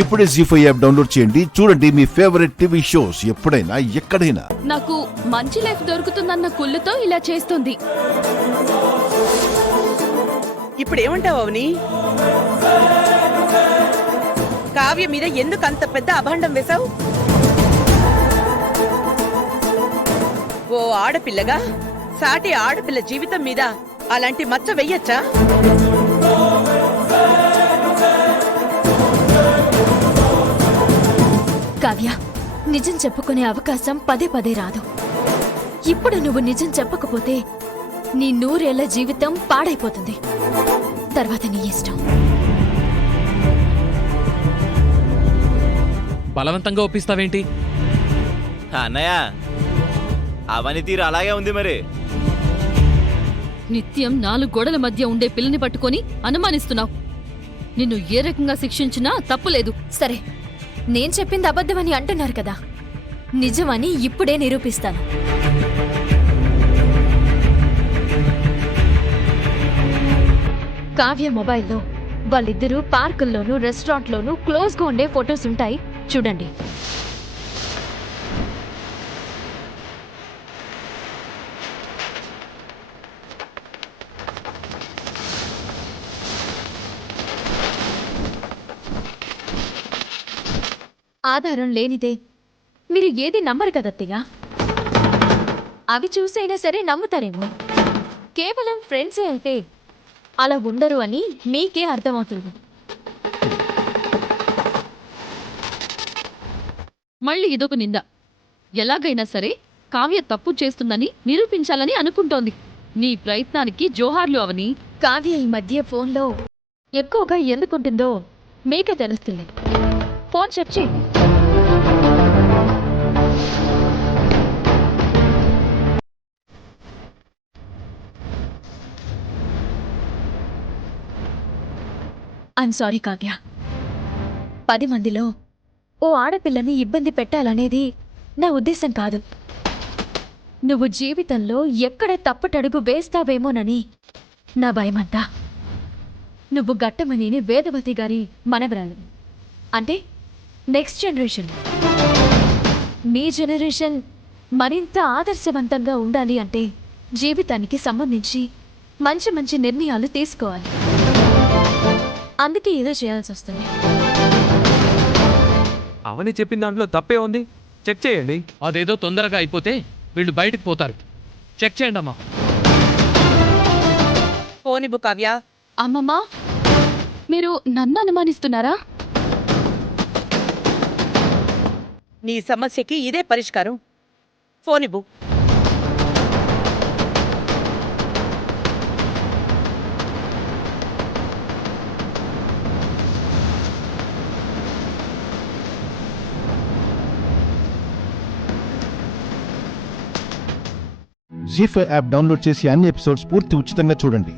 ఇప్పుడే జీ5 app download చేయండి. చూడండి మీ ఫేవరెట్ టీవీ షోస్ ఎప్పుడైనా ఎక్కడైనా. నాకు మంచి లైఫ్ దొరుకుతుందన్న కుళ్ళుతో ఇలా చేస్తుంది. ఇప్పుడు ఏమంటావు అవని? కావ్య మీద ఎందుకు అంత పెద్ద అభాండం వేశావు? ఓ ఆడపిల్లగా సాటి ఆడపిల్ల జీవితం మీద అలాంటి మచ్చ వెయ్యొచ్చా? కావ్య, నిజం చెప్పుకునే అవకాశం పదే పదే రాదు. ఇప్పుడు నువ్వు నిజం చెప్పకపోతే నీ 100 ఏళ్ల జీవితం పాడైపోతుంది. తర్వాత నీ ఇష్టం. బలవంతంగా ఒప్పిస్తావేంటి? అన్నయ్య, అవని తీరు అలాగే ఉంది మరి. నిత్యం 4 గోడల మధ్య ఉండే పిల్లని పట్టుకొని అనుమానిస్తున్నావు. నిన్ను ఏ రకంగా శిక్షించినా తప్పులేదు. సరే, నేను చెప్పింది అబద్ధమని అంటున్నారు కదా, నిజమని ఇప్పుడే నిరూపిస్తాను. కావ్య మొబైల్లో వాళ్ళిద్దరూ పార్కుల్లోనూ రెస్టారెంట్లోనూ క్లోజ్గా ఉండే ఫొటోస్ ఉంటాయి, చూడండి. ఆధారం లేనిదే మీరు ఏది నమ్మరు కదత్తయ్యా. అవి చూసైనా సరే నమ్ముతారేమో. కేవలం ఫ్రెండ్సే అంటే అలా ఉండరు అని మీకే అర్థమవుతుంది. మళ్ళీ ఇదొక నింద. ఎలాగైనా సరే కావ్య తప్పు చేస్తుందని నిరూపించాలని అనుకుంటోంది. నీ ప్రయత్నానికి జోహార్లు అవని. కావ్య ఈ మధ్య ఫోన్లో ఎక్కువగా ఎందుకుంటుందో మీకే తెలుస్తుంది. ఫోన్ చెక్ చేయి. I'm sorry Kavya. 10 మందిలో ఓ ఆడపిల్లని ఇబ్బంది పెట్టాలనేది నా ఉద్దేశం కాదు. నువ్వు జీవితంలో ఎక్కడ తప్పటడుగు వేస్తావేమోనని నా భయమంతా. నువ్వు గట్టమనేని వేదవతి గారి మనవరాలు. అంటే నెక్స్ట్ జనరేషన్. మీ జనరేషన్ మరింత ఆదర్శవంతంగా ఉండాలి అంటే జీవితానికి సంబంధించి మంచి మంచి నిర్ణయాలు తీసుకోవాలి. అందుకే ఏదో చేయాల్సి వస్తుంది. అవని చెప్పిన దాంట్లో తప్పే ఉంది, చెక్ చేయండి. అదేదో తొందరగా అయిపోతే వీళ్ళు బయటకు పోతారు. చెక్ చేయండి అమ్మా. పోనిబు కావ్య. అమ్మమ్మా, మీరు నన్ను అనుమానిస్తున్నారా? నీ సమస్యకి ఇదే పరిష్కారం. ఫోనిబు. జీ5 యాప్ డౌన్లోడ్ చేసి అన్ని ఎపిసోడ్స్ పూర్తి ఉచితంగా చూడండి.